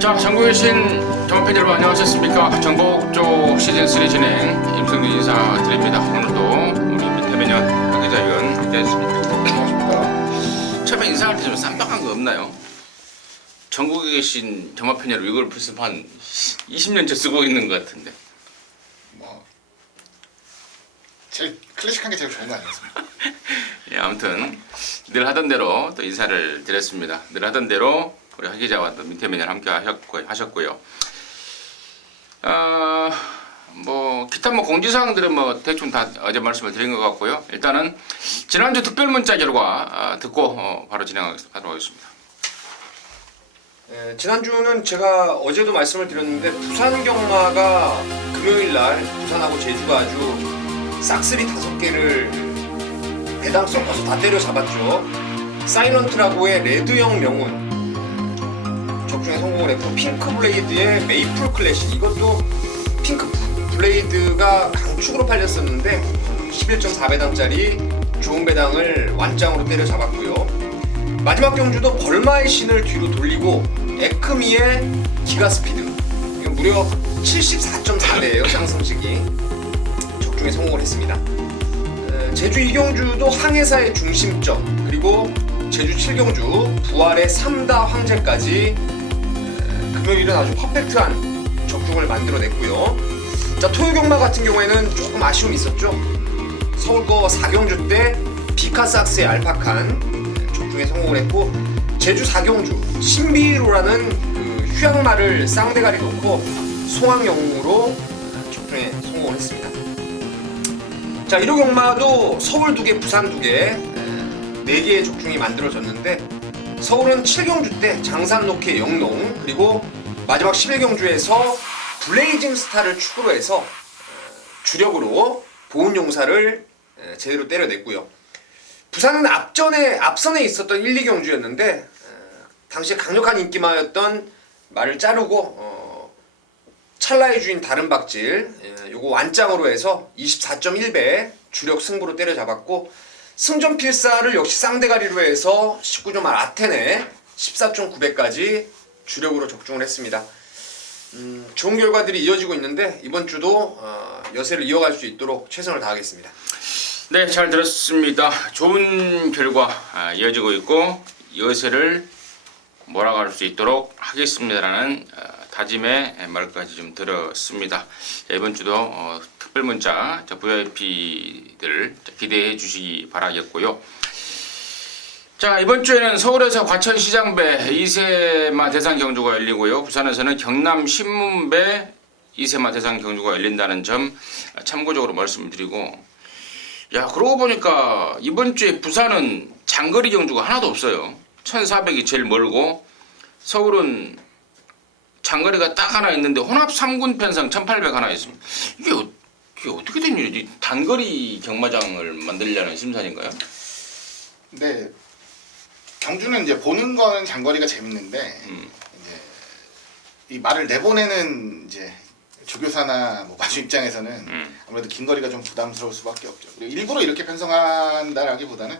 자, 전국에 계신 전팬 여러분 안녕하셨습니까? 전국 쪽 시즌3 진행 임승진 인사드립니다. 오늘도 우리 민태민현 하기자위원 함께했습니다. 안녕하십니까? 처음에 인사할 때 좀 쌈박한 거 없나요? 전국에 계신 경마팬 여러분 이걸 벌써 한 20년째 쓰고 있는 것 같은데. 뭐 제일 클래식한 게 제일 좋은 거 아니겠습니까? 예, 아무튼 늘 하던 대로 또 인사를 드렸습니다. 늘 하던 대로 우리 하 기자와 또 민태민을 함께 하셨고요. 뭐 기타 뭐 공지사항들은 뭐 대충 다 어제 말씀을 드린 것 같고요. 일단은 지난주 특별 문자 결과 듣고 바로 진행하도록 하겠습니다. 지난주는 제가 어제도 말씀을 드렸는데 부산 경마가 금요일날 부산하고 제주가 아주 싹쓸이 5개를 배당 섞어서 다 때려잡았죠. 사이런트라고의 레드형 명운 적중에 성공을 했고, 핑크 블레이드의 메이플 클래식, 이것도 핑크 블레이드가 강축으로 팔렸었는데 11.4배당짜리 좋은 배당을 완장으로 때려잡았고요. 마지막 경주도 벌마의 신을 뒤로 돌리고 에크미의 기가스피드, 무려 74.4대예요 상승식이, 적중에 성공을 했습니다. 제주 2경주도 항해사의 중심점, 그리고 제주 7경주 부활의 3다 황제까지 금요일은 아주 퍼펙트한 적중을 만들어냈고요. 자, 토요 경마 같은 경우에는 조금 아쉬움이 있었죠. 서울 거 4경주 때 비카삭스의 알파칸 적중에 성공을 했고, 제주 4경주 신비로라는 그 휴양마를 쌍대가리 놓고 송황영웅으로 적중에 성공을 했습니다. 자, 1호 경마도 서울 2개, 부산 2개, 4개의 적중이 만들어졌는데, 서울은 7경주 때 장산로케 영농, 그리고 마지막 11경주에서 블레이징 스타를 축으로 해서 주력으로 보은용사를 제대로 때려냈고요. 부산은 앞선에 있었던 1, 2경주였는데 당시에 강력한 인기마였던 말을 자르고 찰나의 주인 다른 박질, 요거 완장으로 해서 24.1배 주력 승부로 때려잡았고, 승전 필사를 역시 쌍대가리로 해서 19점 말 아테네 14.9배까지 주력으로 적중을 했습니다. 좋은 결과들이 이어지고 있는데 이번 주도 여세를 이어갈 수 있도록 최선을 다하겠습니다. 네, 잘 들었습니다. 좋은 결과 이어지고 있고 여세를 몰아갈 수 있도록 하겠습니다라는 다짐의 말까지 좀 들었습니다. 이번 주도 특별 문자 VIP들 기대해 주시기 바라겠고요. 자, 이번 주에는 서울에서 과천시장배 2세마 대상 경주가 열리고요. 부산에서는 경남 신문배 2세마 대상 경주가 열린다는 점 참고적으로 말씀드리고, 야, 그러고 보니까 이번 주에 부산은 장거리 경주가 하나도 없어요. 1400이 제일 멀고, 서울은 장거리가 딱 하나 있는데 혼합 3군 편성 1800 하나 있습니다. 이게 어떻게 된 일이지? 단거리 경마장을 만들려는 심산인가요? 네, 경주는 이제 보는 거는 장거리가 재밌는데 이제 이 말을 내보내는 이제 조교사나 뭐 마주 입장에서는 아무래도 긴 거리가 좀 부담스러울 수밖에 없죠. 그리고 일부러 이렇게 편성한다라기보다는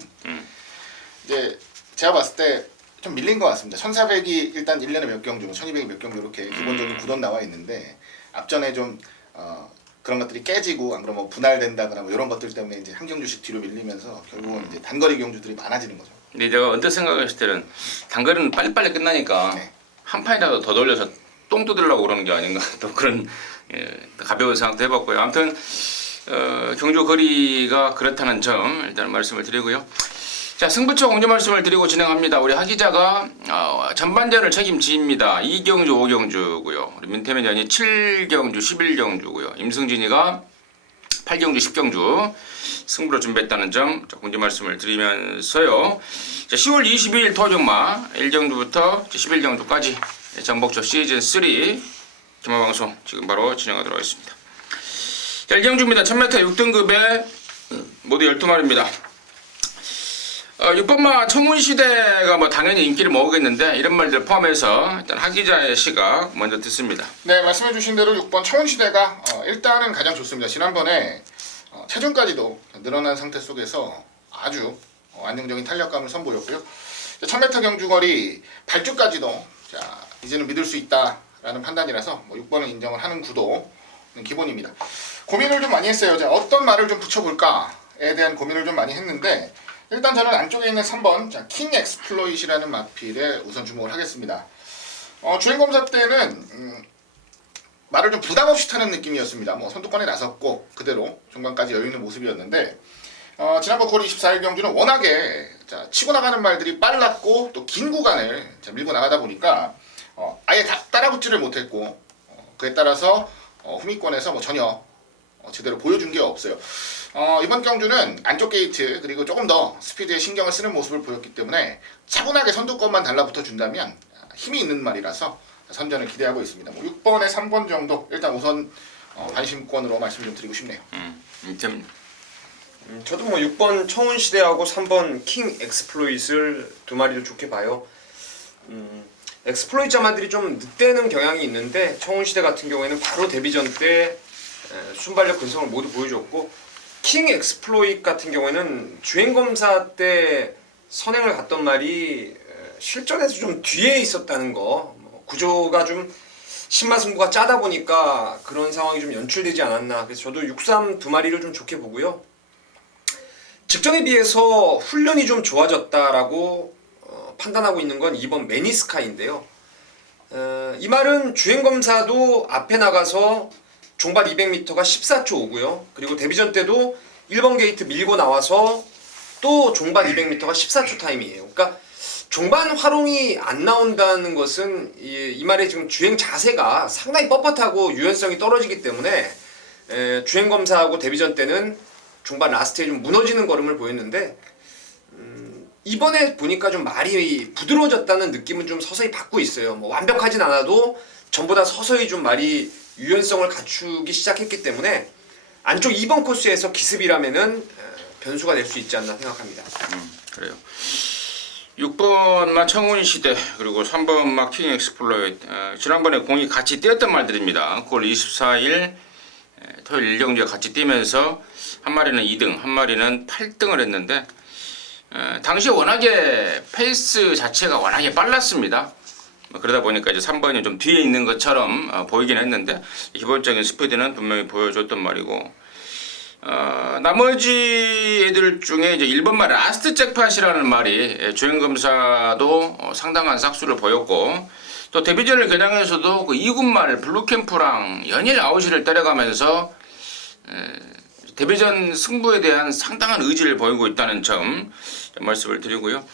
이제 제가 봤을 때 좀 밀린 것 같습니다. 1400이 일단 1년에 몇 경주, 1200이 몇 경주 이렇게 기본적인 구돈 나와 있는데, 앞전에 좀 그런 것들이 깨지고 안 그러면 뭐 분할된다거나 뭐 이런 것들 때문에 이제 한 경주씩 뒤로 밀리면서 결국은 이제 단거리 경주들이 많아지는 거죠. 근데 제가 언뜻 생각했을 때는 단거리는 빨리빨리 끝나니까 네. 한 판이라도 더 돌려서 똥 뜯으려고 그러는 게 아닌가, 또 그런 가벼운 생각도 해봤고요. 아무튼 경주 거리가 그렇다는 점 일단 말씀을 드리고요. 자, 승부처 공지 말씀을 드리고 진행합니다. 우리 하 기자가 전반전을 책임집니다. 2경주, 5경주고요. 우리 민태민 의원이 7경주, 11경주고요. 임승진이가 8경주, 10경주 승부로 준비했다는 점 공지 말씀을 드리면서요. 자, 10월 22일 토종마 1경주부터 11경주까지 전복초 시즌3 경마방송 지금 바로 진행하도록 하겠습니다. 자, 1경주입니다. 1000m 6등급에 모두 12마리입니다. 6번마 청운시대가 뭐 당연히 인기를 먹겠는데, 이런 말들 포함해서 일단 하 기자의 시각 먼저 듣습니다. 네, 말씀해주신 대로 6번 청운시대가 일단은 가장 좋습니다. 지난번에 체중까지도 늘어난 상태 속에서 아주 안정적인 탄력감을 선보였고요. 1000m 경주거리 발주까지도 자, 이제는 믿을 수 있다라는 판단이라서 뭐 6번은 인정을 하는 구도는 기본입니다. 고민을 좀 많이 했어요. 자, 어떤 말을 좀 붙여볼까에 대한 고민을 좀 많이 했는데 일단 저는 안쪽에 있는 3번 자, 킹 엑스플로잇이라는 마필에 우선 주목을 하겠습니다. 주행검사 때는 말을 좀 부담 없이 타는 느낌이었습니다. 뭐 선두권에 나섰고 그대로 중간까지 여유 있는 모습이었는데 지난번 9월 24일 경주는 워낙에 치고 나가는 말들이 빨랐고 또 긴 구간을 밀고 나가다 보니까 아예 따라붙지를 못했고 그에 따라서 후미권에서 뭐 전혀 제대로 보여준 게 없어요. 이번 경주는 안쪽 게이트 그리고 조금 더 스피드에 신경을 쓰는 모습을 보였기 때문에 차분하게 선두권만 달라붙어 준다면 힘이 있는 말이라서 선전을 기대하고 있습니다. 뭐 6번에 3번 정도 일단 우선 관심권으로 말씀 좀 드리고 싶네요. 저도 뭐 6번 청운시대하고 3번 킹 엑스플로잇을 두 마리를 좋게 봐요. 엑스플로잇 자마들이 좀 늑대는 경향이 있는데 청운시대 같은 경우에는 바로 데뷔전 때 순발력 근성을 모두 보여줬고 킹 엑스플로잇 같은 경우에는 주행검사 때 선행을 갔던 말이 실전에서 좀 뒤에 있었다는 거 구조가 좀 신마승부가 짜다 보니까 그런 상황이 좀 연출되지 않았나. 그래서 저도 6-3 두 마리를 좀 좋게 보고요. 직전에 비해서 훈련이 좀 좋아졌다라고 판단하고 있는 건 2번 매니스카인데요. 이 말은 주행검사도 앞에 나가서 종발 200m가 14초 오고요. 그리고 데뷔전 때도 1번 게이트 밀고 나와서 또 종발 200m가 14초 타임이에요. 그러니까 종반 활용이 안 나온다는 것은 이 말의 지금 주행 자세가 상당히 뻣뻣하고 유연성이 떨어지기 때문에 주행검사하고 데뷔전 때는 종반 라스트에 좀 무너지는 걸음을 보였는데 이번에 보니까 좀 말이 부드러워졌다는 느낌은 좀 서서히 받고 있어요. 뭐 완벽하진 않아도 전부 다 서서히 좀 말이 유연성을 갖추기 시작했기 때문에 안쪽 2번 코스에서 기습이라면은 변수가 될 수 있지 않나 생각합니다. 그래요. 6번만 청운시대 그리고 3번만 킹 엑스플로잇 지난번에 공이 같이 뛰었던 말들입니다. 9월 24일 토요일 1경기가 같이 뛰면서 한 마리는 2등 한 마리는 8등을 했는데 당시 워낙에 페이스 자체가 워낙에 빨랐습니다. 그러다 보니까 이제 3번이 좀 뒤에 있는 것처럼 보이긴 했는데 기본적인 스피드는 분명히 보여줬던 말이고 나머지 애들 중에 이제 1번 말 라스트 잭팟이라는 말이 주행검사도 상당한 삭수를 보였고 또 데뷔전을 겨냥해서도 그 2군 말 블루캠프랑 연일 아웃을 때려가면서 데뷔전 승부에 대한 상당한 의지를 보이고 있다는 점 말씀을 드리고요.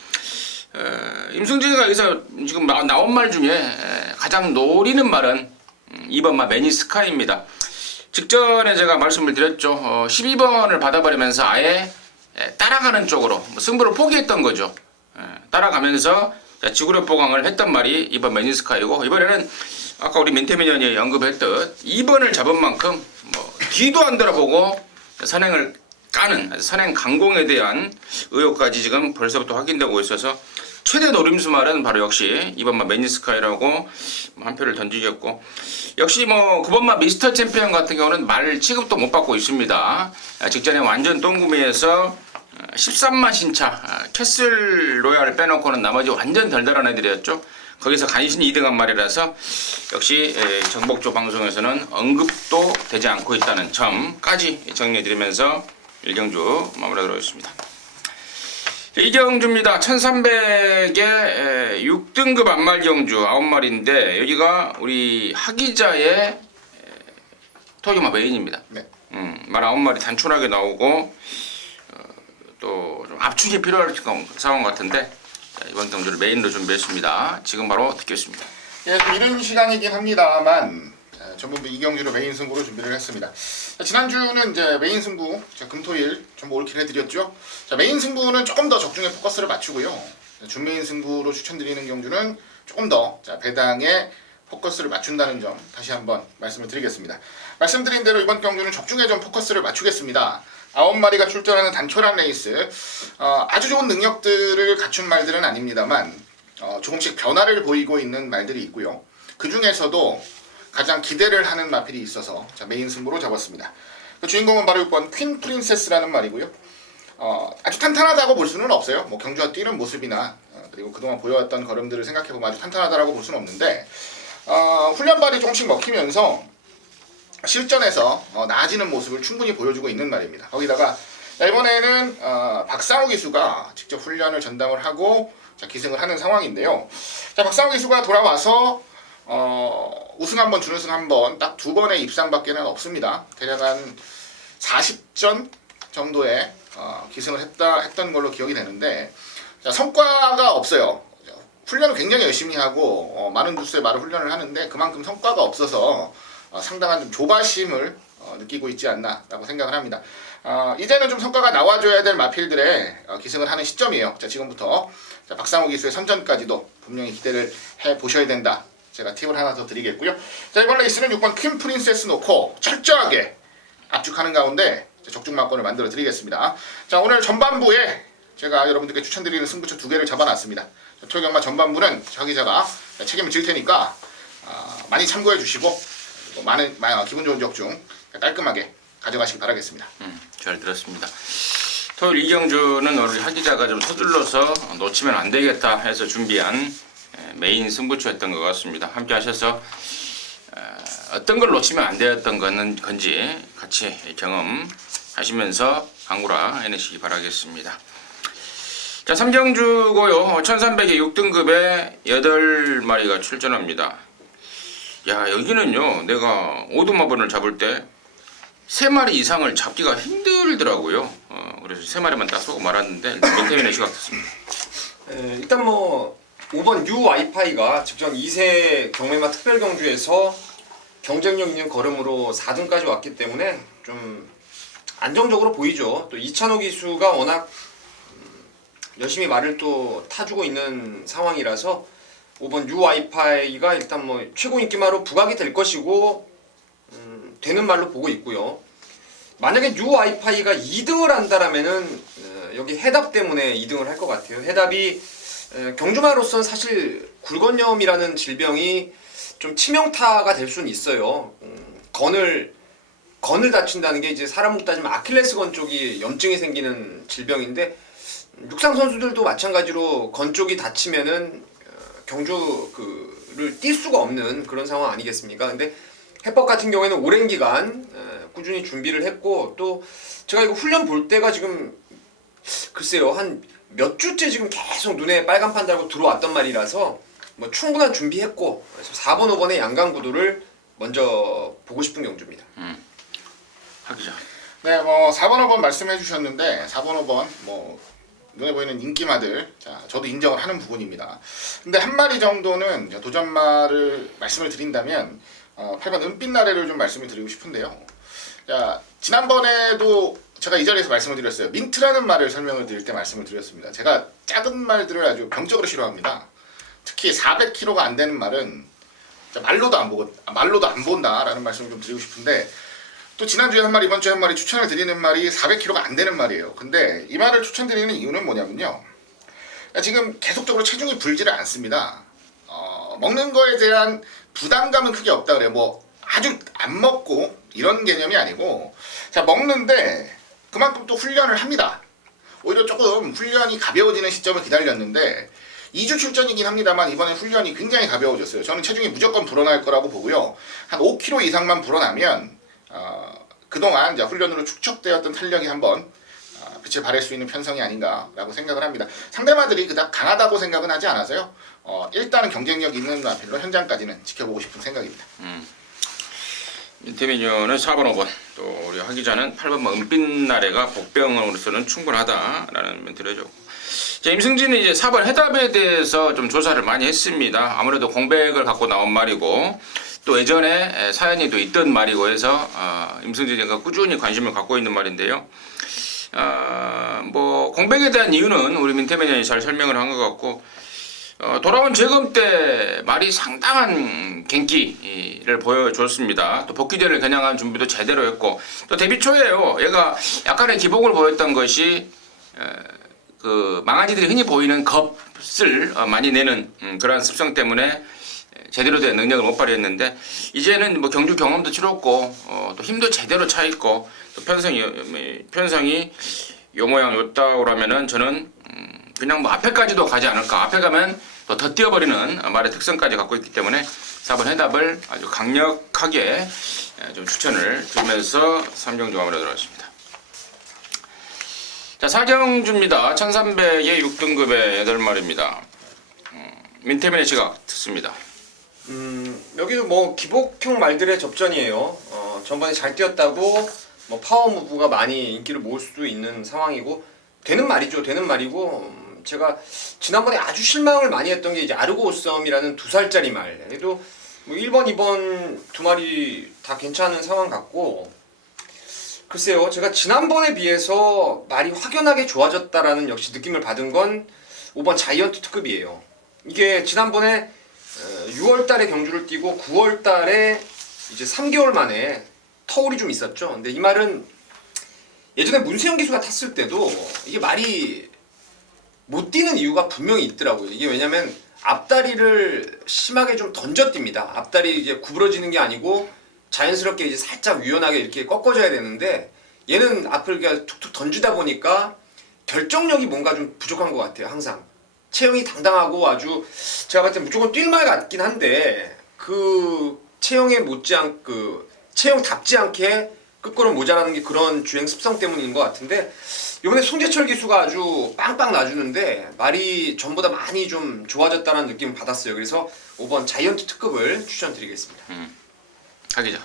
임승진이가 여기서 지금 나온 말 중에 가장 노리는 말은 2번 말 매니스카입니다. 직전에 제가 말씀을 드렸죠. 12번을 받아버리면서 아예 따라가는 쪽으로 승부를 포기했던 거죠. 따라가면서 지구력 보강을 했던 말이 2번 매니스카이고 이번에는 아까 우리 민태민현이 언급했듯 2번을 잡은 만큼 뒤도 안 돌아보고 선행을 까는 선행 강공에 대한 의혹까지 지금 벌써부터 확인되고 있어서 최대 노림수 말은 바로 역시 2번마 매니스카이라고 한 표를 던지겠고 역시 9번마 미스터 챔피언 같은 경우는 말 취급도 못 받고 있습니다. 직전에 완전 똥구미에서 13만 신차 캐슬 로얄 빼놓고는 나머지 완전 달달한 애들이었죠. 거기서 간신히 2등한 말이라서 역시 정복조 방송에서는 언급도 되지 않고 있다는 점까지 정리해드리면서 1경주 마무리하도록 하겠습니다. 2경주입니다. 1300에 6등급 안말경주 9마리인데 여기가 우리 하기자의 토요마 메인입니다. 네. 말 9마리 단촐하게 나오고 또 좀 압축이 필요할 상황 같은데 이번 경주를 메인으로 준비했습니다. 지금 바로 듣겠습니다. 예, 좀 이른 시간이긴 합니다만 전부 2경주로 메인 승부로 준비를 했습니다. 지난주는 이제 메인 승부 금토일 전부 올킬 해드렸죠. 자, 메인 승부는 조금 더 적중에 포커스를 맞추고요. 준메인 승부로 추천드리는 경주는 조금 더 배당에 포커스를 맞춘다는 점 다시 한번 말씀을 드리겠습니다. 말씀드린 대로 이번 경주는 적중에 좀 포커스를 맞추겠습니다. 9마리가 출전하는 단촐한 레이스 아주 좋은 능력들을 갖춘 말들은 아닙니다만 조금씩 변화를 보이고 있는 말들이 있고요. 그 중에서도 가장 기대를 하는 마필이 있어서 메인 승부로 잡았습니다. 그 주인공은 바로 6번 퀸 프린세스라는 말이고요. 아주 탄탄하다고 볼 수는 없어요. 경주와 뛰는 모습이나 그리고 그동안 보여왔던 걸음들을 생각해보면 아주 탄탄하다라고 볼 수는 없는데 훈련발이 조금씩 먹히면서 실전에서 나아지는 모습을 충분히 보여주고 있는 말입니다. 거기다가 이번에는 박상우 기수가 직접 훈련을 전담을 하고 기승을 하는 상황인데요. 박상우 기수가 돌아와서 우승 한 번, 준우승 한 번, 딱 2번의 입상밖에는 없습니다. 대략 한 40전 정도의 기승을 했던 걸로 기억이 되는데 성과가 없어요. 훈련을 굉장히 열심히 하고 많은 두수의 말을 훈련을 하는데 그만큼 성과가 없어서 상당한 좀 조바심을 느끼고 있지 않나라고 생각을 합니다. 이제는 좀 성과가 나와줘야 될 마필들의 기승을 하는 시점이에요. 지금부터 박상우 기수의 선전까지도 분명히 기대를 해보셔야 된다. 제가 팁을 하나 더 드리겠고요. 이번 레이스는 6번 퀸 프린세스 놓고 철저하게 압축하는 가운데 적중마권을 만들어 드리겠습니다. 오늘 전반부에 제가 여러분들께 추천드리는 승부처 2개를 잡아놨습니다. 토요경마 전반부는 저 기자가 책임을 질 테니까 많이 참고해 주시고 많은 기분 좋은 적중 깔끔하게 가져가시기 바라겠습니다. 잘 들었습니다. 토요일 이경주는 우리 하 기자가 좀 서둘러서 놓치면 안 되겠다 해서 준비한 메인 승부처였던 것 같습니다. 함께 하셔서 어떤 걸 놓치면 안 되었던 건지 같이 경험하시면서 강구라 해내시기 바라겠습니다. 3경주고요. 1300에 6등급에 8마리가 출전합니다. 야, 여기는요, 내가 오두마번을 잡을 때 3마리 이상을 잡기가 힘들더라고요. 그래서 3마리만 딱 쏘고 말았는데 민태민의 시각됐습니다. 일단 5번 U 와이파이가 직전 2세 경매마 특별경주에서 경쟁력 있는 걸음으로 4등까지 왔기 때문에 좀 안정적으로 보이죠. 또 이찬호 기수가 워낙 열심히 말을 또 타주고 있는 상황이라서 5번 U 와이파이가 일단 최고 인기마로 부각이 될 것이고 되는 말로 보고 있고요. 만약에 U 와이파이가 2등을 한다라면은 여기 해답 때문에 2등을 할 것 같아요. 해답이 경주마로서는 사실 굴건염이라는 질병이 좀 치명타가 될 수는 있어요. 건을 다친다는 게 이제 사람으로 따지면 아킬레스건 쪽이 염증이 생기는 질병인데 육상 선수들도 마찬가지로 건 쪽이 다치면은 경주를 뛸 수가 없는 그런 상황 아니겠습니까? 근데 해법 같은 경우에는 오랜 기간 꾸준히 준비를 했고 또 제가 이거 훈련 볼 때가 지금 글쎄요 한 몇 주째 지금 계속 눈에 빨간판 달고 들어왔던 말이라서 충분한 준비했고 그래서 4번, 5번의 양강구도를 먼저 보고 싶은 경주입니다. 하기자. 네, 4번, 5번 말씀해 주셨는데 4번, 5번 눈에 보이는 인기마들 저도 인정을 하는 부분입니다. 근데 한 마리 정도는 도전마를 말씀을 드린다면 8번 은빛나래를 좀 말씀을 드리고 싶은데요. 지난번에도 제가 이 자리에서 말씀을 드렸어요. 민트라는 말을 설명을 드릴 때 말씀을 드렸습니다. 제가 작은 말들을 아주 병적으로 싫어합니다. 특히 400kg가 안 되는 말은 말로도 안 본다라는 말씀을 좀 드리고 싶은데 또 지난주에 한 마리, 이번주에 한 마리 추천을 드리는 말이 400kg가 안 되는 말이에요. 근데 이 말을 추천드리는 이유는 뭐냐면요. 지금 계속적으로 체중이 불지를 않습니다. 먹는 거에 대한 부담감은 크게 없다 그래요. 아주 안 먹고 이런 개념이 아니고 먹는데 그만큼 또 훈련을 합니다. 오히려 조금 훈련이 가벼워지는 시점을 기다렸는데 2주 출전이긴 합니다만 이번에 훈련이 굉장히 가벼워졌어요. 저는 체중이 무조건 불어날 거라고 보고요. 한 5kg 이상만 불어나면 그동안 훈련으로 축적되었던 탄력이 한번 빛을 발할 수 있는 편성이 아닌가라고 생각을 합니다. 상대마들이 그닥 강하다고 생각은 하지 않아서요. 일단은 경쟁력 있는 마필로 현장까지는 지켜보고 싶은 생각입니다. 민태민은 4번, 5번 또 우리 하 기자는 8번 은빛나래가 복병으로서는 충분하다라는 멘트를 해줬고 임승진은 이제 4번 해답에 대해서 좀 조사를 많이 했습니다. 아무래도 공백을 갖고 나온 말이고 또 예전에 사연이 또 있던 말이고 해서 임승진이가 꾸준히 관심을 갖고 있는 말인데요. 공백에 대한 이유는 우리 민태민이 잘 설명을 한 것 같고 돌아온 재검 때 말이 상당한 갱기를 보여줬습니다. 또 복귀전을 겨냥한 준비도 제대로 했고 또 데뷔 초에요. 얘가 약간의 기복을 보였던 것이 망아지들이 흔히 보이는 겁을 많이 내는 그러한 습성 때문에 제대로 된 능력을 못 발휘했는데 이제는 경주 경험도 치렀고 또 힘도 제대로 차 있고 또 편성이 요 모양 요따오라면은 저는 그냥 뭐 앞에까지도 가지 않을까. 앞에 가면 또 더 뛰어버리는 말의 특성까지 갖고 있기 때문에 4번 해답을 아주 강력하게 좀 추천을 드리면서 3경주 마무리하도록 하겠습니다. 자, 4경주입니다. 1300에 6등급의 8마리입니다. 민태민의 시각 듣습니다. 여기도 뭐 기복형 말들의 접전이에요. 전번에 잘 뛰었다고 뭐 파워 무브가 많이 인기를 모을 수도 있는 상황이고 되는 말이죠. 되는 말이고 제가 지난번에 아주 실망을 많이 했던 게 이제 아르고 오썸이라는 2살짜리 말. 얘도 뭐 1번, 2번 두 마리 다 괜찮은 상황 같고 글쎄요. 제가 지난번에 비해서 말이 확연하게 좋아졌다라는 역시 느낌을 받은 건 5번 자이언트 특급이에요. 이게 지난번에 6월 달에 경주를 뛰고 9월 달에 이제 3개월 만에 터울이 좀 있었죠. 근데 이 말은 예전에 문세영 기수가 탔을 때도 이게 말이 못 뛰는 이유가 분명히 있더라고요. 이게 왜냐면 앞다리를 심하게 좀 던져뜁니다. 앞다리 이제 구부러지는 게 아니고 자연스럽게 이제 살짝 유연하게 이렇게 꺾어져야 되는데 얘는 앞을 그냥 툭툭 던지다 보니까 결정력이 뭔가 좀 부족한 것 같아요. 항상 체형이 당당하고 아주 제가 봤을 때 무조건 뛸 말 같긴 한데 그 체형에 못지않 그 체형답지 않게 끝걸음 모자라는 게 그런 주행 습성 때문인 것 같은데 이번에 송재철 기수가 아주 빵빵 놔주는데 말이 전보다 많이 좀 좋아졌다는 느낌을 받았어요. 그래서 5번 자이언트 특급을 추천드리겠습니다. 하기자.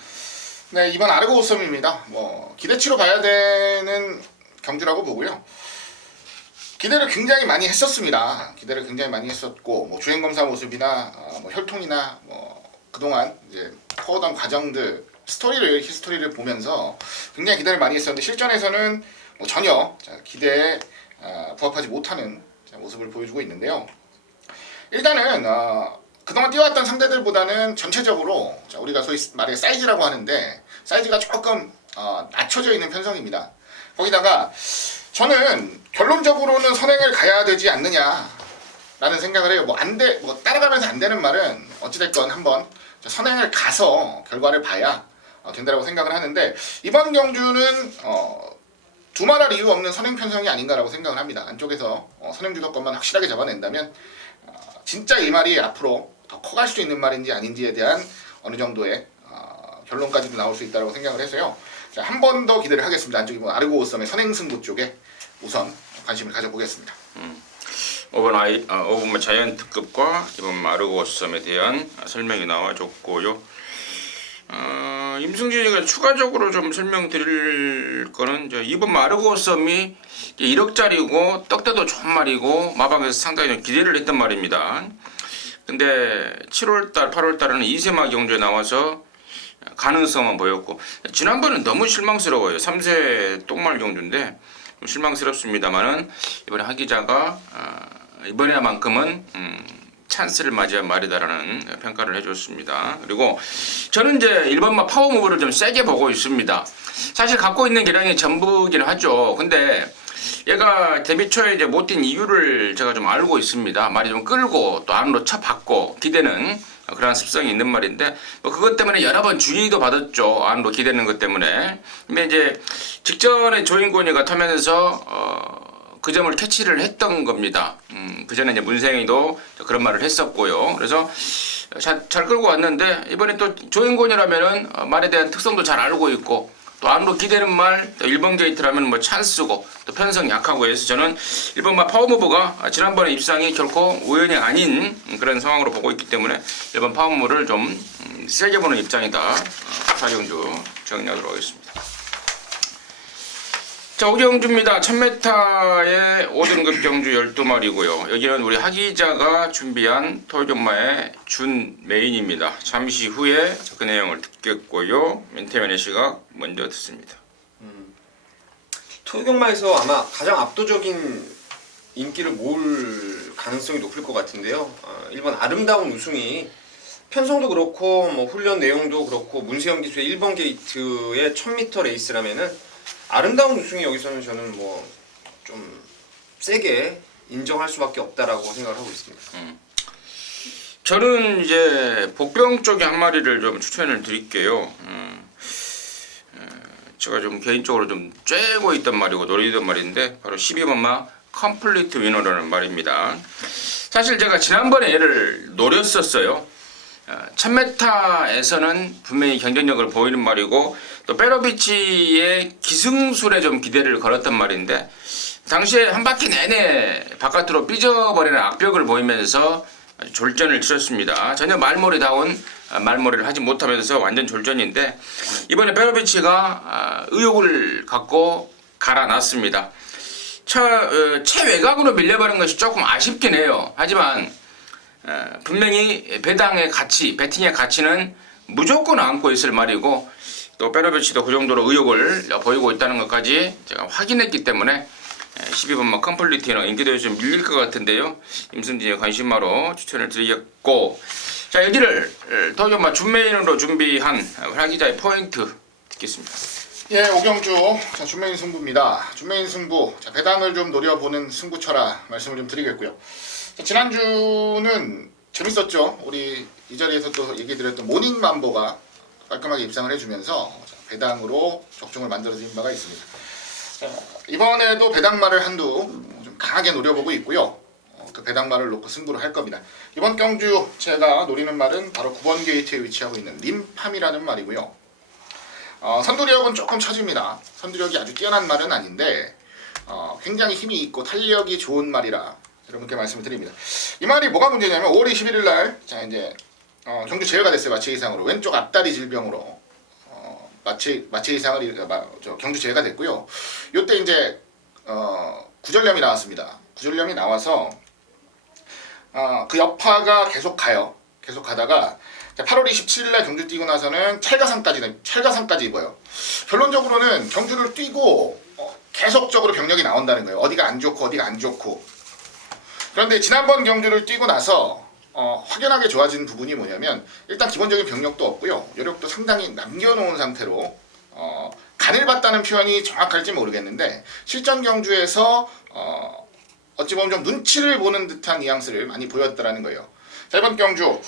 네, 이번 아르고 오썸입니다. 뭐 기대치로 봐야 되는 경주라고 보고요. 기대를 굉장히 많이 했었습니다. 기대를 굉장히 많이 했었고 뭐 주행 검사 모습이나 뭐 혈통이나 뭐 그동안 이제 퍼오던 과정들 히스토리를 보면서 굉장히 기대를 많이 했었는데 실전에서는 뭐 전혀 기대에 부합하지 못하는 모습을 보여주고 있는데요. 일단은 그동안 뛰어왔던 상대들보다는 전체적으로 우리가 소위 말해 사이즈라고 하는데 사이즈가 조금 낮춰져 있는 편성입니다. 거기다가 저는 결론적으로는 선행을 가야 되지 않느냐라는 생각을 해요. 뭐 따라가면서 안 되는 말은 어찌됐건 한번 선행을 가서 결과를 봐야 된다고 생각을 하는데 이번 경주는 두말할 이유 없는 선행 편성이 아닌가라고 생각을 합니다. 안쪽에서 선행 주도권만 확실하게 잡아낸다면 진짜 이 말이 앞으로 더 커갈 수 있는 말인지 아닌지에 대한 어느 정도의 결론까지도 나올 수 있다고 생각을 해서요. 한 번 더 기대를 하겠습니다. 안쪽에 뭐 아르고 오썸의 선행 승부 쪽에 우선 관심을 가져보겠습니다. 5번 자이언트급과 이번 아르고 오썸에 대한 설명이 나와줬고요. 임승진이가 추가적으로 좀 설명드릴 거는 이번 아르고 오썸이 1억짜리고 떡대도 좋은 말이고 마방에서 상당히 좀 기대를 했던 말입니다. 근데 7월달, 8월달에는 이세마 경주에 나와서 가능성은 보였고 지난번은 너무 실망스러워요. 3세 똥말 경주인데 실망스럽습니다만은 이번에 하기자가 이번에만큼은 찬스를 맞이한 말이다라는 평가를 해줬습니다. 그리고 저는 이제 1번마 파워무브를 좀 세게 보고 있습니다. 사실 갖고 있는 기량이 전부긴 하죠. 근데 얘가 데뷔 초에 이제 못 뛴 이유를 제가 좀 알고 있습니다. 말이 좀 끌고 또 안으로 쳐박고 기대는 그런 습성이 있는 말인데 뭐 그것 때문에 여러 번 주의도 받았죠. 안으로 기대는 것 때문에. 근데 이제 직전에 조인권이가 타면서 그 점을 캐치를 했던 겁니다. 그 전에 이제 문생이도 그런 말을 했었고요. 그래서 잘 끌고 왔는데 이번에 또 조인권이라면은 말에 대한 특성도 잘 알고 있고 또 안으로 기대는 말, 또 1번 게이트라면 뭐 찬스고 또 편성 약하고 해서 저는 1번마 파워무브가 지난번에 입상이 결코 우연이 아닌 그런 상황으로 보고 있기 때문에 1번 파워무브를 좀 세게 보는 입장이다. 4경주 정리하도록 하겠습니다. 자, 5경주입니다. 1000m의 5등급 경주 12마리고요. 여기는 우리 하기자가 준비한 토요경마의 준 메인입니다. 잠시 후에 그 내용을 듣겠고요. 민태면의 시각 먼저 듣습니다. 토요경마에서 아마 가장 압도적인 인기를 모을 가능성이 높을 것 같은데요. 1번 아름다운 우승이 편성도 그렇고 뭐 훈련 내용도 그렇고 문세영 기수의 1번 게이트의 1000m 레이스라면은 아름다운 우승이 여기서는 저는 뭐 좀 세게 인정할 수밖에 없다라고 생각을 하고 있습니다. 저는 이제 복병 쪽에 한 마리를 좀 추천을 드릴게요. 제가 좀 개인적으로 좀 쬐고 있던 말이고 노리던 말인데 바로 12번마 컴플리트 위너라는 말입니다. 사실 제가 지난번에 얘를 노렸었어요. 1000m에서는 분명히 경쟁력을 보이는 말이고 또 페로비치의 기승술에 좀 기대를 걸었단 말인데 당시에 한 바퀴 내내 바깥으로 삐져버리는 악벽을 보이면서 졸전을 치렀습니다. 전혀 말머리다운 말머리를 하지 못하면서 완전 졸전인데 이번에 페로비치가 의욕을 갖고 갈아놨습니다. 최외곽으로 밀려버린 것이 조금 아쉽긴 해요. 하지만 분명히 배당의 가치, 배팅의 가치는 무조건 안고 있을 말이고 또 페로비치도 그 정도로 의욕을 보이고 있다는 것까지 제가 확인했기 때문에 12번마 컴플리티너 인기도에 좀 밀릴 것 같은데요. 임승진의 관심마로 추천을 드리겠고 자 여기를 도전마 준메인으로 준비한 활기자의 포인트 듣겠습니다. 예, 오경주. 자, 준메인 승부입니다. 준메인 승부. 자, 배당을 좀 노려보는 승부처라 말씀을 좀 드리겠고요. 자, 지난주는 재밌었죠. 우리 이 자리에서 또 얘기 드렸던 모닝맘보가 깔끔하게 입상을 해주면서 자, 배당으로 적중을 만들어드린 바가 있습니다. 자, 이번에도 배당말을 한두 좀 강하게 노려보고 있고요. 그 배당말을 놓고 승부를 할 겁니다. 이번 경주 제가 노리는 말은 바로 9번 게이트에 위치하고 있는 림팜이라는 말이고요. 선두력은 조금 처집니다. 선두력이 아주 뛰어난 말은 아닌데 굉장히 힘이 있고 탄력이 좋은 말이라 여러분께 말씀을 드립니다. 이 말이 뭐가 문제냐면 5월 21일 날 자 이제 경주 제외가 됐어요. 마취 이상으로 왼쪽 앞다리 질병으로 마취 이상을 경주 제외가 됐고요. 이때 이제 구절염이 나왔습니다. 구절염이 나와서 그 여파가 계속 가요. 계속 가다가 8월 27일 날 경주 뛰고 나서는 찰가상까지 입어요. 결론적으로는 경주를 뛰고 계속적으로 병력이 나온다는 거예요. 어디가 안 좋고. 그런데 지난번 경주를 뛰고 나서 확연하게 좋아진 부분이 뭐냐면 일단 기본적인 병력도 없고요. 여력도 상당히 남겨놓은 상태로 간을 봤다는 표현이 정확할지 모르겠는데 실전 경주에서 어찌 보면 좀 눈치를 보는 듯한 뉘앙스를 많이 보였다라는 거예요. 자, 이번 경주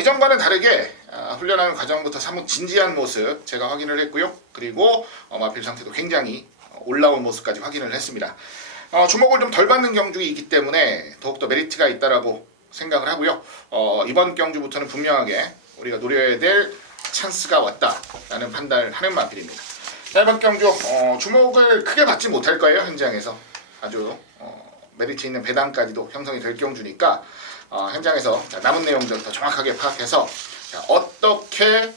이전과는 다르게 훈련하는 과정부터 사뭇 진지한 모습 제가 확인을 했고요. 그리고 마필 상태도 굉장히 올라온 모습까지 확인을 했습니다. 주목을 좀 덜 받는 경주이기 때문에 더욱더 메리트가 있다라고 생각을 하고요. 이번 경주부터는 분명하게 우리가 노려야 될 찬스가 왔다라는 판단을 하는 마필입니다. 자, 이번 경주 주목을 크게 받지 못할 거예요. 현장에서 아주 메리트 있는 배당까지도 형성이 될 경주니까 현장에서 남은 내용들 더 정확하게 파악해서 어떻게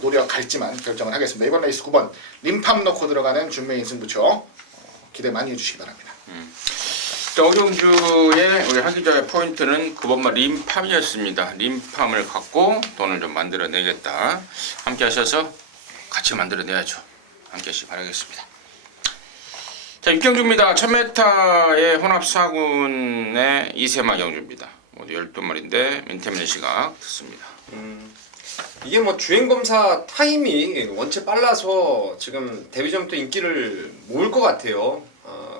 노력할지만 결정을 하겠습니다. 이번 레이스 9번 림팜 넣고 들어가는 준메인 승부처 기대 많이 해주시기 바랍니다. 오경주의 우리 하기자의 포인트는 9번마 림팜이었습니다. 림팜을 갖고 돈을 좀 만들어내겠다. 함께 하셔서 같이 만들어내야죠. 함께 하시기 바라겠습니다. 자, 육경주입니다. 1000m의 혼합 4군의 이세마 경주입니다. 모두 12마리인데 맨태민의 시각 듣습니다. 이게 뭐 주행검사 타임이 원체 빨라서 지금 데뷔전부터 인기를 모을 것 같아요.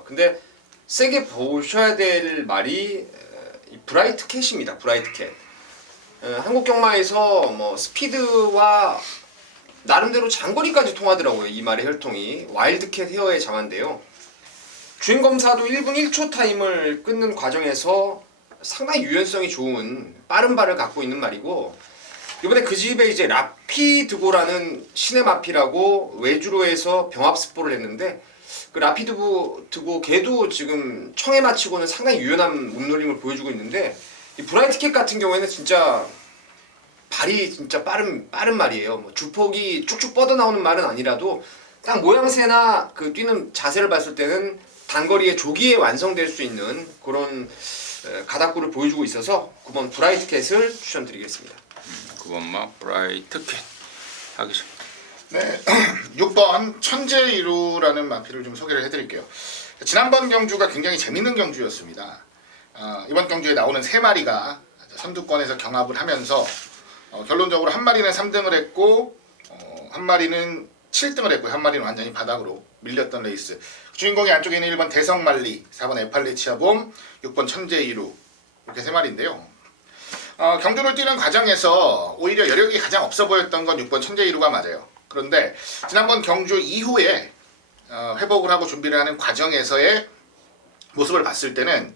근데 세게 보셔야 될 말이 브라이트 캣입니다. 브라이트 캣. 한국 경마에서 뭐 스피드와 나름대로 장거리까지 통하더라고요. 이 말의 혈통이 와일드캣 헤어의 자만인데요. 주행검사도 1분 1초 타임을 끊는 과정에서 상당히 유연성이 좋은 빠른 발을 갖고 있는 말이고 이번에 그 집에 이제 라피드고라는 신의 마피라고 외주로 해서 병합습보를 했는데 그 라피드고 걔도 지금 청에 맞히고는 상당히 유연한 몸놀림을 보여주고 있는데 이 브라이트캣 같은 경우에는 진짜 발이 진짜 빠른 말이에요. 뭐 주폭이 쭉쭉 뻗어 나오는 말은 아니라도 딱 모양새나 그 뛰는 자세를 봤을 때는 단거리에 조기에 완성될 수 있는 그런 가닥구를 보여주고 있어서 9번 브라이트캣을 추천드리겠습니다. 9번마 브라이트캣 하겠습니다. 네, 6번 천재이루라는 마필을 좀 소개를 해드릴게요. 지난번 경주가 굉장히 재밌는 경주였습니다. 이번 경주에 나오는 3마리가 선두권에서 경합을 하면서 결론적으로 한 마리는 3등을 했고 한 마리는 7등을 했고 한 마리는 완전히 바닥으로 밀렸던 레이스. 주인공이 안쪽에 있는 1번 대성말리, 4번 에팔레치아봄, 6번 천재이루 이렇게 3마리인데요. 경주를 뛰는 과정에서 오히려 여력이 가장 없어 보였던 건 6번 천재이루가 맞아요. 그런데 지난번 경주 이후에 회복을 하고 준비를 하는 과정에서의 모습을 봤을 때는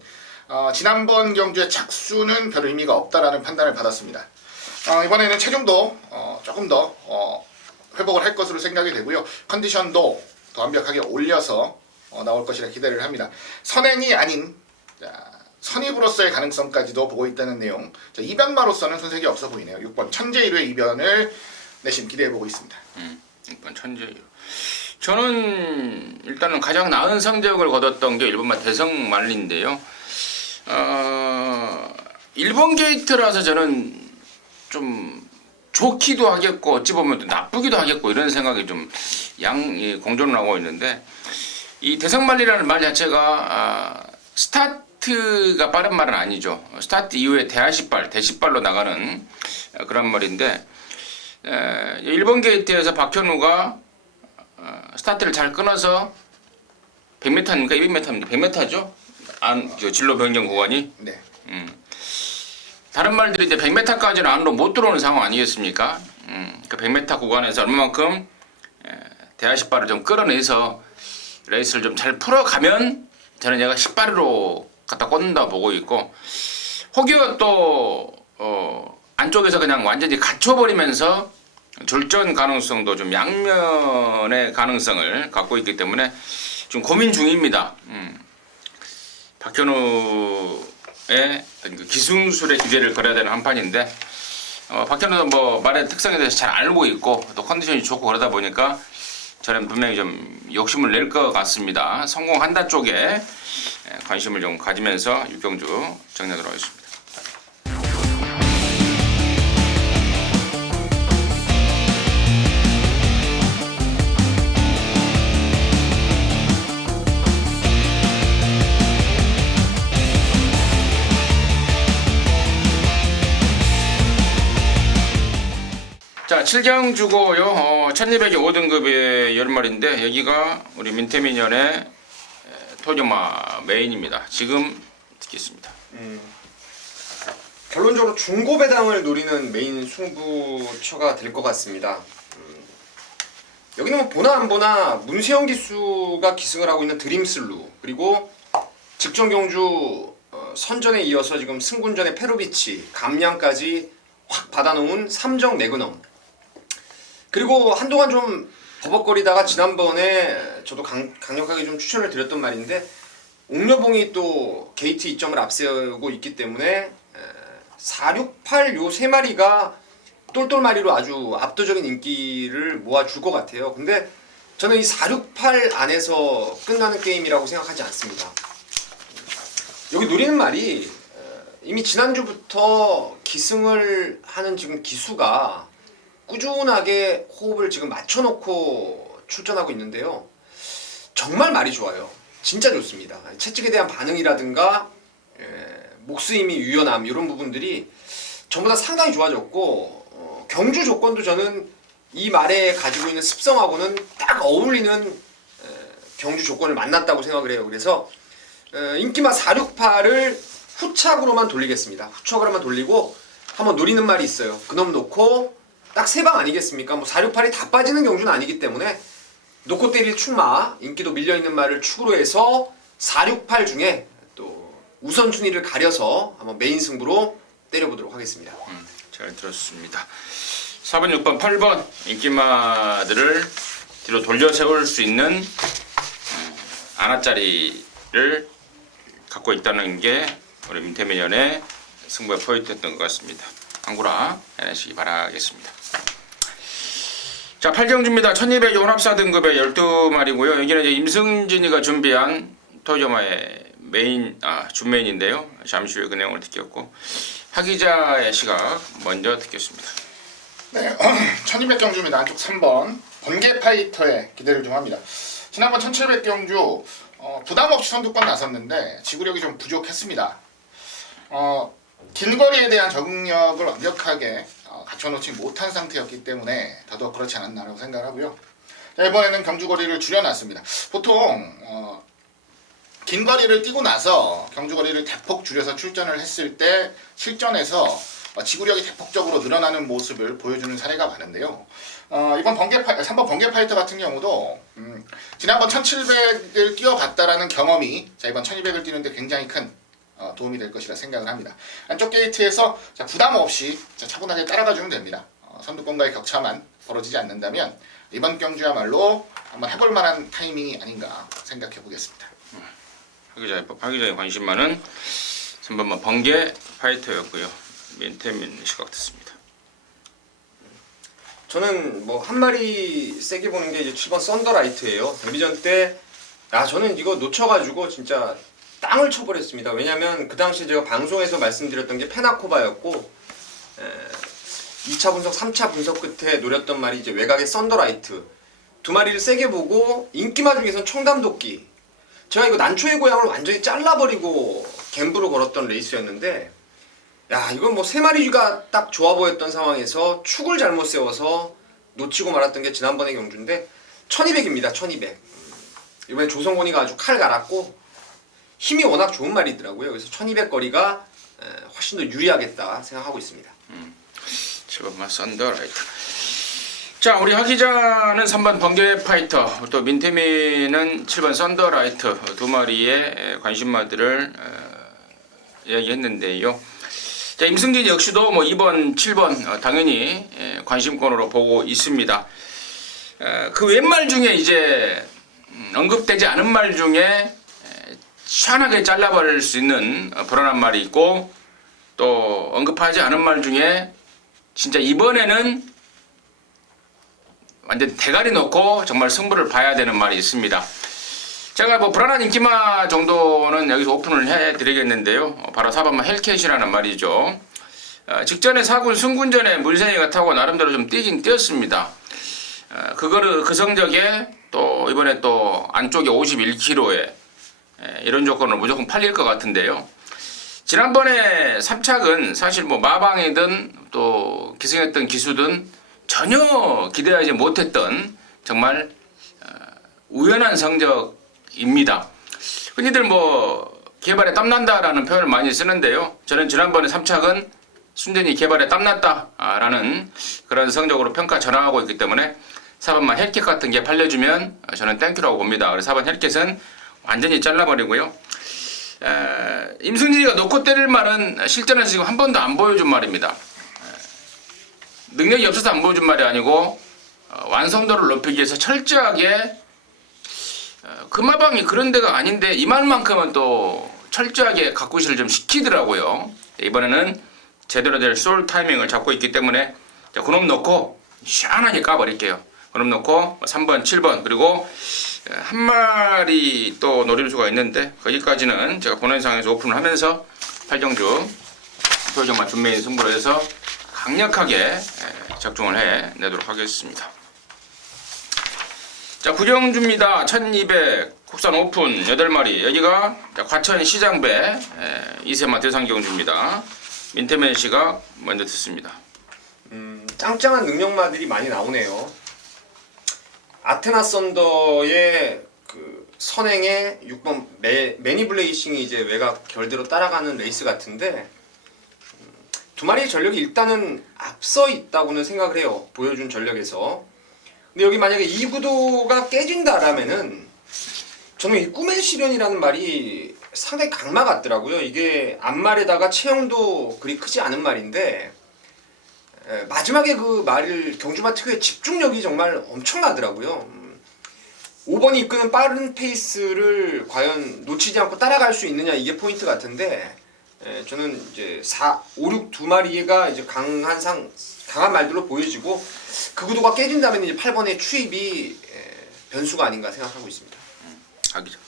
지난번 경주의 착수는 별 의미가 없다라는 판단을 받았습니다. 이번에는 체중도 조금 더 회복을 할 것으로 생각이 되고요. 컨디션도 더 완벽하게 올려서 나올 것이라 기대를 합니다. 선행이 아닌 선입으로서의 가능성까지도 보고 있다는 내용. 이변마로서는 손색이 없어 보이네요. 6번 천재 1회 이변을 내심 기대해보고 있습니다. 6번 천재 1회. 저는 일단은 가장 나은 성적을 거뒀던 게 1번마 대성말리인데요. 1번 게이트라서 저는 좀 좋기도 하겠고 어찌 보면 또 나쁘기도 하겠고 이런 생각이 좀 공존을 하고 있는데, 이 대성말리라는 말 자체가 스타트가 빠른 말은 아니죠. 스타트 이후에 대시발로 나가는 그런 말인데, 1번 게이트에서 박현우가 스타트를 잘 끊어서 100m입니까? 200m입니까? 100m죠? 진로 변경 구간이. 네. 다른 말들이 이제 100m까지는 안으로 못 들어오는 상황 아니겠습니까? 그 100m 구간에서 얼마만큼 대하십발을 좀 끌어내서 레이스를 좀 잘 풀어가면 저는 얘가 10발으로 갖다 꽂는다 보고 있고, 혹여 또 안쪽에서 그냥 완전히 갇혀버리면서 졸전 가능성도 좀 양면의 가능성을 갖고 있기 때문에 좀 고민 중입니다. 박현우의 기승술에 기대를 걸어야 되는 한판인데, 박현우도 뭐 말의 특성에 대해서 잘 알고 있고 또 컨디션이 좋고 그러다 보니까 저는 분명히 좀 욕심을 낼 것 같습니다. 성공한다 쪽에 관심을 좀 가지면서 6경주 정리하도록 하겠습니다. 자, 7경주고요. 1200이 5등급의 10마리인데 여기가 우리 민태민연의 토요마 메인입니다. 지금 듣겠습니다. 결론적으로 중고 배당을 노리는 메인 승부처가 될 것 같습니다. 여기는 뭐 보나 안 보나 문세영 기수가 기승을 하고 있는 드림슬루, 그리고 직전 경주 선전에 이어서 지금 승군전의 페로비치, 감량까지 확 받아놓은 삼정 매그넘, 그리고 한동안 좀 버벅거리다가 지난번에 저도 강력하게 좀 추천을 드렸던 말인데, 옥녀봉이 또 게이트 2점을 앞세우고 있기 때문에 4, 6, 8 요 세 마리가 똘똘마리로 아주 압도적인 인기를 모아줄 것 같아요. 근데 저는 이 4, 6, 8 안에서 끝나는 게임이라고 생각하지 않습니다. 여기 노리는 말이 이미 지난주부터 기승을 하는 지금 기수가 꾸준하게 호흡을 지금 맞춰놓고 출전하고 있는데요. 정말 말이 좋아요. 진짜 좋습니다. 채찍에 대한 반응이라든가 목수임이 유연함, 이런 부분들이 전부 다 상당히 좋아졌고, 경주 조건도 저는 이 말에 가지고 있는 습성하고는 딱 어울리는 경주 조건을 만났다고 생각을 해요. 그래서 인기마 4, 6, 8을 후착으로만 돌리겠습니다. 후착으로만 돌리고 한번 노리는 말이 있어요. 그놈 놓고 딱 세 방 아니겠습니까? 뭐 4, 6, 8이 다 빠지는 경주는 아니기 때문에 놓고 때릴 출마, 인기도 밀려있는 말을 축으로 해서 4, 6, 8 중에 또 우선순위를 가려서 한번 메인 승부로 때려보도록 하겠습니다. 잘 들었습니다. 4번, 6번, 8번 인기마들을 뒤로 돌려 세울 수 있는 아나짜리를 갖고 있다는 게 우리 민태민연의 승부의 포인트였던 것 같습니다. 한구라 해내시기 바라겠습니다. 자, 8경주입니다. 1200 연합사 등급의 12마리고요. 여기는 이제 임승진이가 준비한 토요마의 메인, 준메인인데요. 잠시 후에 그 내용을 듣겠고, 하기자의 시각 먼저 듣겠습니다. 네, 1200경주입니다. 안쪽 3번 번개 파이터에 기대를 좀 합니다. 지난번 1700경주 부담없이 선두권 나섰는데 지구력이 좀 부족했습니다. 긴 거리에 대한 적응력을 완벽하게 갖춰놓지 못한 상태였기 때문에 더더욱 그렇지 않았나라고 생각하고요. 이번에는 경주 거리를 줄여놨습니다. 보통 긴 거리를 뛰고 나서 경주 거리를 대폭 줄여서 출전을 했을 때 실전에서 지구력이 대폭적으로 늘어나는 모습을 보여주는 사례가 많은데요. 이번 3번 번개 파이터 같은 경우도 지난번 1700을 뛰어봤다라는 경험이 이번 1200을 뛰는데 굉장히 큰 도움이 될 것이라 생각을 합니다. 안쪽 게이트에서 부담 없이 차분하게 따라가주면 됩니다. 선두권과의 격차만 벌어지지 않는다면 이번 경주야말로 한번 해볼 만한 타이밍이 아닌가 생각해 보겠습니다. 하기자의 관심 많은 3번만 번개 파이터였고요. 민태민 시각 듣습니다. 저는 뭐 한 마리 세게 보는 게 이제 7번 썬더라이트예요. 데뷔전 때 저는 이거 놓쳐가지고 진짜 땅을 쳐버렸습니다. 왜냐면 그 당시 제가 방송에서 말씀드렸던 게 페나코바였고 2차 분석, 3차 분석 끝에 노렸던 말이 이제 외곽의 썬더라이트 두 마리를 세게 보고 인기마 중에선 청담도끼 제가 이거 난초의 고향을 완전히 잘라버리고 갬브로 걸었던 레이스였는데 이건 뭐 세 마리가 딱 좋아 보였던 상황에서 축을 잘못 세워서 놓치고 말았던 게 지난번의 경주인데 1200입니다. 1200 이번에 조성곤이가 아주 칼 갈았고 힘이 워낙 좋은 말이더라고요. 그래서 1200 거리가 훨씬 더 유리하겠다 생각하고 있습니다. 7번만 썬더라이트. 자, 우리 하기자는 3번 번개 파이터, 또 민태민은 7번 썬더라이트 두 마리의 관심마들을 이야기했는데요. 자, 임승진 역시도 뭐 2번, 7번 당연히 관심권으로 보고 있습니다. 그 웬 말 중에 이제 언급되지 않은 말 중에 시원하게 잘라버릴 수 있는 불안한 말이 있고 또 언급하지 않은 말 중에 진짜 이번에는 완전 대가리 놓고 정말 승부를 봐야 되는 말이 있습니다. 제가 뭐 불안한 인기마 정도는 여기서 오픈을 해드리겠는데요. 바로 4번만 헬캣이라는 말이죠. 직전에 4군 승군전에 물생이가 타고 나름대로 좀 뛰긴 뛰었습니다. 그 성적에 또 이번에 또 안쪽에 51kg에 이런 조건으로 무조건 팔릴 것 같은데요. 지난번에 3착은 사실 뭐 마방이든 또 기승했던 기수든 전혀 기대하지 못했던 정말 우연한 성적입니다. 흔히들 뭐 개발에 땀난다라는 표현을 많이 쓰는데요. 저는 지난번에 3착은 순전히 개발에 땀났다라는 그런 성적으로 평가 전환하고 있기 때문에 4번만 헬켓 같은 게 팔려주면 저는 땡큐라고 봅니다. 그래서 4번 헬켓은 완전히 잘라버리고요. 임승진이가 놓고 때릴 말은 실전에서 지금 한 번도 안 보여준 말입니다. 능력이 없어서 안 보여준 말이 아니고 완성도를 높이기 위해서 철저하게 금화방이 그런 데가 아닌데 이 말만큼은 또 철저하게 가꾸시를 좀 시키더라고요. 이번에는 제대로 될 솔 타이밍을 잡고 있기 때문에 그놈 놓고 시원하게 까버릴게요. 그놈 놓고 3번, 7번 그리고 한 마리 또 노릴 수가 있는데 거기까지는 제가 본원상에서 오픈을 하면서 8경주 표정만 준메인 승부로 해서 강력하게 적중을 해내도록 하겠습니다. 자, 9경주입니다. 1200 국산 오픈 8마리 여기가 과천 시장배 2세마 대상경주입니다. 민태맨 씨가 먼저 듣습니다. 짱짱한 능력마들이 많이 나오네요. 아테나 썬더의 그 선행의 6번 매니블레이싱이 이제 외곽 결대로 따라가는 레이스 같은데 두 마리의 전력이 일단은 앞서 있다고는 생각을 해요. 보여준 전력에서. 근데 여기 만약에 이 구도가 깨진다라면은 저는 이 꿈의 시련이라는 말이 상당히 강마 같더라고요. 이게 앞말에다가 체형도 그리 크지 않은 말인데 마지막에 그 말을 경주마 특유의 집중력이 정말 엄청나더라고요. 5번이 이끄는 빠른 페이스를 과연 놓치지 않고 따라갈 수 있느냐 이게 포인트 같은데 저는 이제 4, 5, 6 두 마리가 이제 강한 말들로 보여지고 그 구도가 깨진다면 이제 8번의 추입이 변수가 아닌가 생각하고 있습니다. 하기자.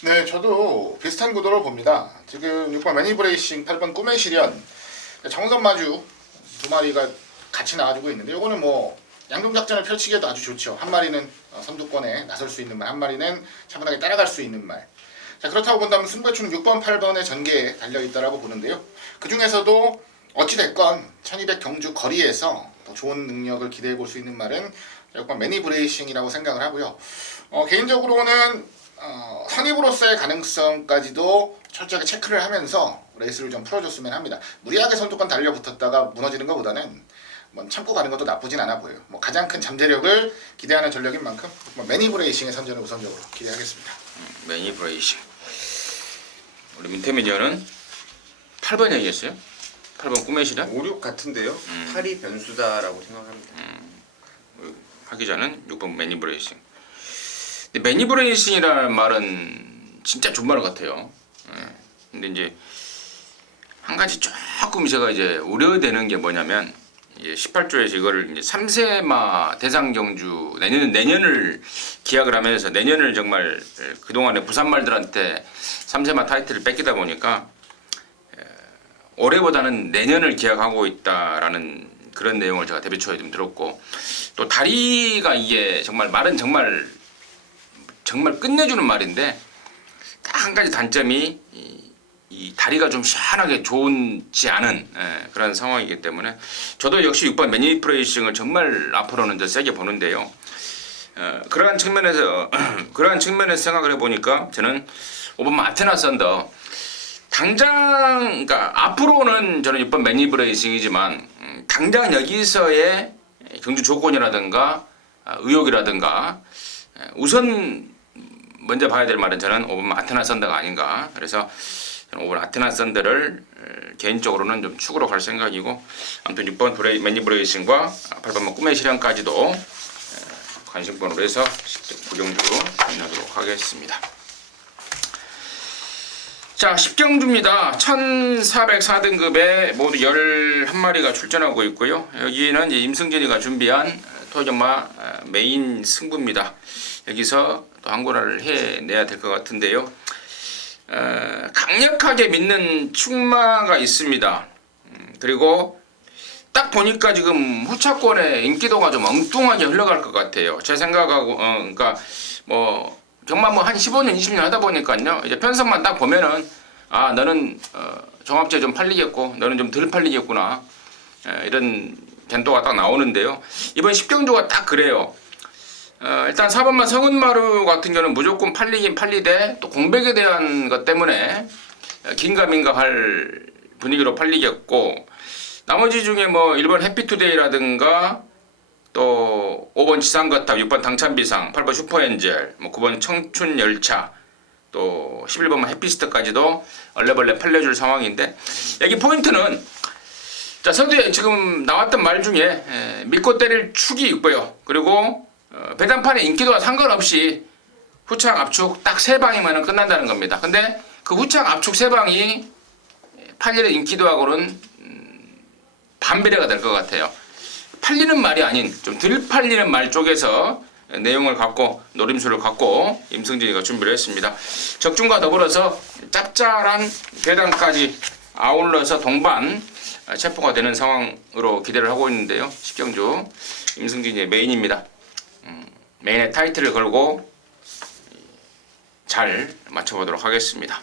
네, 저도 비슷한 구도를 봅니다. 지금 6번 매니브레이싱, 8번 꿈의 시련, 정선 마주 두 마리가 같이 나와주고 있는데 이거는 뭐 양동작전을 펼치기에도 아주 좋죠. 한 마리는 선두권에 나설 수 있는 말, 한 마리는 차분하게 따라갈 수 있는 말. 자, 그렇다고 본다면 승부추는 6번, 8번의 전개에 달려있다라고 보는데요. 그 중에서도 어찌됐건 1200 경주 거리에서 더 좋은 능력을 기대해 볼 수 있는 말은 6번 매니브레이싱이라고 생각을 하고요. 개인적으로는 선입으로서의 가능성까지도 철저하게 체크를 하면서 레이스를 좀 풀어줬으면 합니다. 무리하게 선두권 달려붙었다가 무너지는 것보다는 뭐 참고 가는 것도 나쁘진 않아 보여요. 뭐 가장 큰 잠재력을 기대하는 전력인 만큼 뭐 매니브 레이싱의 선전을 우선적으로 기대하겠습니다. 매니브 레이싱. 우리 민태민이는 8번 얘기했어요? 8번 꿈의 시련? 5, 6 같은데요. 8이 변수다라고 생각합니다. 하기자는 6번 매니브 레이싱. 근데 매니브 레이싱이라는 말은 진짜 좋은 말 같아요. 근데 이제 한 가지 조금 제가 이제 우려되는 게 뭐냐면 이제 18조에서 이거를 이제 3세마 대상 경주 내년을 기약을 하면서 내년을 정말 그동안에 부산 말들한테 3세마 타이틀을 뺏기다 보니까 올해보다는 내년을 기약하고 있다라는 그런 내용을 제가 데뷔 초에 좀 들었고, 또 다리가 이게 정말 말은 정말 끝내주는 말인데 딱 한 가지 단점이 이 다리가 좀 시원하게 좋지 않은 그런 상황이기 때문에 저도 역시 6번 매니브 레이싱을 정말 앞으로는 더 세게 보는데요. 그러한 측면에서 생각을 해보니까 저는 5번 아테나 썬더 당장 그러니까 앞으로는 저는 6번 매니브 레이싱이지만 당장 여기서의 경주 조건이라든가 의욕이라든가 우선 먼저 봐야 될 말은 저는 5번 아테나 썬더가 아닌가. 그래서 저는 5번 아테나 썬더를 개인적으로는 좀 축으로 갈 생각이고, 아무튼 6번 매니브 레이싱과 8번 꿈의 실현까지도 관심권으로 해서 구경주 진행하도록 하겠습니다. 자, 10경주입니다. 1404등급에 모두 11마리가 출전하고 있고요. 여기는 이제 임승진이가 준비한 토경마 메인 승부입니다. 여기서 또 한 고라를 해내야 될 것 같은데요. 강력하게 믿는 충마가 있습니다. 그리고 딱 보니까 지금 후차권의 인기도가 좀 엉뚱하게 흘러갈 것 같아요. 제 생각하고, 그러니까 뭐 경마 뭐 한 15년, 20년 하다 보니까요. 이제 편성만 딱 보면은 아, 너는 종합제 좀 팔리겠고, 너는 좀 덜 팔리겠구나. 이런 견도가 딱 나오는데요. 이번 10경주가 딱 그래요. 일단 4번마 성은마루 같은 경우는 무조건 팔리긴 팔리되 또 공백에 대한 것 때문에 긴가민가 할 분위기로 팔리겠고, 나머지 중에 뭐 1번 해피투데이라든가 또 5번 지상거탑, 6번 당찬비상, 8번 슈퍼엔젤, 뭐 9번 청춘열차, 또 11번만 해피스트까지도 얼레벌레 팔려줄 상황인데, 여기 포인트는 자, 선두에 지금 나왔던 말 중에 믿고 때릴 축이 있고요. 그리고 배당판의 인기도와 상관없이 후창 압축 딱 3방이면 끝난다는 겁니다. 근데 그 후창 압축 3방이 8일의 인기도하고는 반비례가 될 것 같아요. 팔리는 말이 아닌 좀 덜 팔리는 말 쪽에서 내용을 갖고 노림수를 갖고 임승진이가 준비를 했습니다. 적중과 더불어서 짭짤한 배당까지 아울러서 동반 체포가 되는 상황으로 기대를 하고 있는데요. 10경주 임승진이의 메인입니다. 메인의 타이틀을 걸고 잘 맞춰보도록 하겠습니다.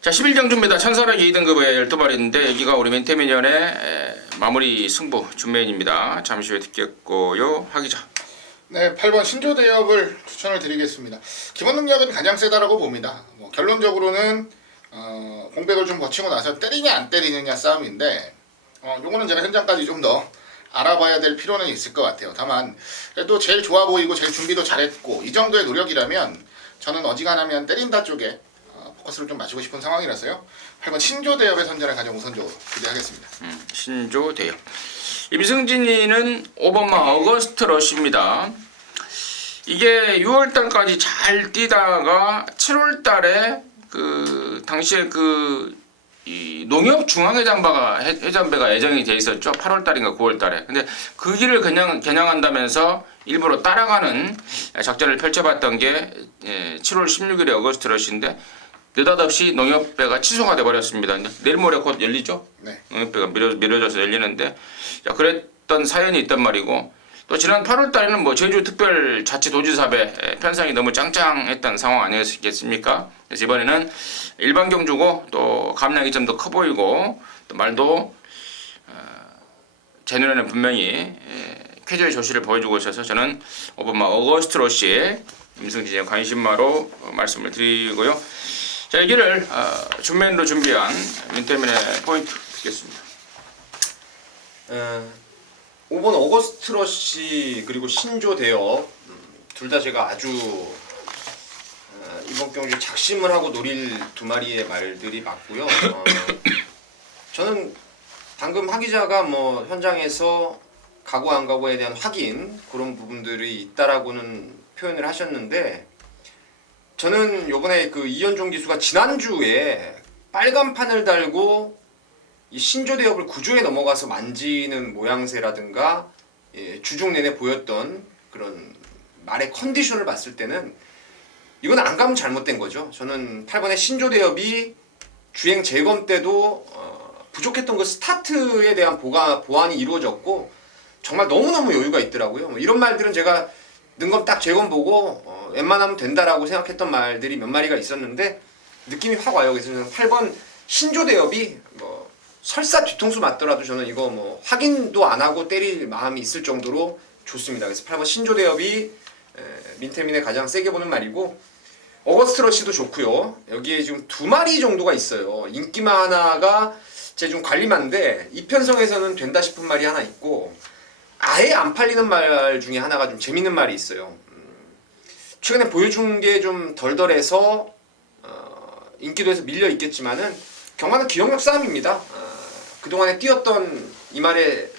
자, 11경주입니다. 1402등급의 12마리인데 여기가 우리 멘테미년의 마무리 승부 준메인입니다. 잠시 후에 듣겠고요. 하기자. 네, 8번 신조대엽을 추천을 드리겠습니다. 기본 능력은 가장 세다라고 봅니다. 뭐 결론적으로는 공백을 좀 거치고 나서 때리냐 안 때리느냐 싸움인데 요거는 제가 현장까지 좀 더 알아봐야 될 필요는 있을 것 같아요. 다만 그래도 제일 좋아 보이고 제일 준비도 잘했고 이 정도의 노력이라면 저는 어지간하면 때린다 쪽에 포커스를 좀 맞추고 싶은 상황이라서요. 8번 신조대엽의 선전을 가장 우선적으로 기대하겠습니다. 신조대엽. 임승진이는 5번마 어거스트 러시입니다. 이게 6월달까지 잘 뛰다가 7월달에 그 당시에 이 농협 중앙회장배가 예정이 돼 있었죠. 8월달인가 9월달에. 근데 그 길을 그냥 겨냥한다면서 일부러 따라가는 작전을 펼쳐봤던 게 7월 16일에 어거스트 러시인데 느닷없이 농협배가 취소가 돼버렸습니다. 내일 모레 곧 열리죠. 네. 농협배가 미뤄져서 열리는데, 자, 그랬던 사연이 있단 말이고, 또 지난 8월달에는 뭐 제주특별자치도지사배 편성이 너무 짱짱했던 상황 아니었겠습니까? 그래서 이번에는 일반 경주고 또 감량이 좀 더 커 보이고 또 말도 제 눈에는 분명히 쾌조의 조시를 보여주고 있어서 저는 5번마 어거스트 러시의 임승진의 관심마로 말씀을 드리고요. 자, 여기를 준맨으로 준비한 민태민의 포인트 듣겠습니다. 5번 어거스트 러시 그리고 신조 대엽 둘 다 제가 아주 이번 경기 작심을 하고 노릴 두 마리의 말들이 맞고요. 저는 방금 하 기자가 뭐 현장에서 가고 안 가고에 대한 확인 그런 부분들이 있다라고는 표현을 하셨는데 저는 요번에 그 이현종 기수가 지난주에 빨간 판을 달고 이 신조 대엽을 구조에 넘어가서 만지는 모양새라든가 주중 내내 보였던 그런 말의 컨디션을 봤을 때는 이건 안 가면 잘못된 거죠. 저는 8번의 신조 대엽이 주행 재검 때도 부족했던 그 스타트에 대한 보완이 이루어졌고 정말 너무너무 여유가 있더라고요. 뭐 이런 말들은 제가 능검 딱 재검 보고 웬만하면 된다라고 생각했던 말들이 몇 마리가 있었는데 느낌이 확 와요. 그래서 저는 8번 신조 대엽이 뭐 설사 뒤통수 맞더라도 저는 이거 뭐 확인도 안 하고 때릴 마음이 있을 정도로 좋습니다. 그래서 8번 신조 대엽이 민태민의 가장 세게 보는 말이고 어거스트 러시도 좋고요. 여기에 지금 두 마리 정도가 있어요. 인기마 하나가 제 좀 관리만데 이편성에서는 된다 싶은 말이 하나 있고 아예 안 팔리는 말 중에 하나가 좀 재밌는 말이 있어요. 최근에 보여준 게 좀 덜덜해서 인기도에서 밀려 있겠지만은 경마는 기억력 싸움입니다. 그동안에 뛰었던 이 말의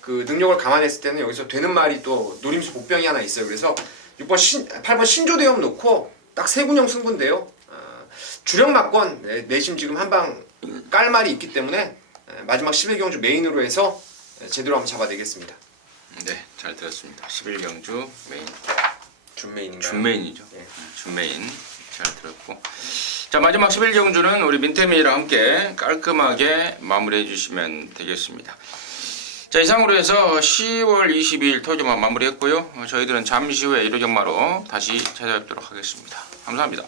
그 능력을 감안했을 때는 여기서 되는 말이 또 노림수 복병이 하나 있어요. 그래서 8번 신조대엽 놓고 딱 세군형 승부인데요. 주력 막권 내심 지금 한방 깔 말이 있기 때문에 마지막 11경주 메인으로 해서 제대로 한번 잡아내겠습니다. 네, 잘 들었습니다. 11경주 메인. 준메인인가요? 준메인이죠. 네. 준메인 잘 들었고. 자, 마지막 11경주는 우리 민태민이랑 함께 깔끔하게 마무리해 주시면 되겠습니다. 자, 이상으로 해서 10월 22일 토요일만 마무리했고요. 저희들은 잠시 후에 1호 경마로 다시 찾아뵙도록 하겠습니다. 감사합니다.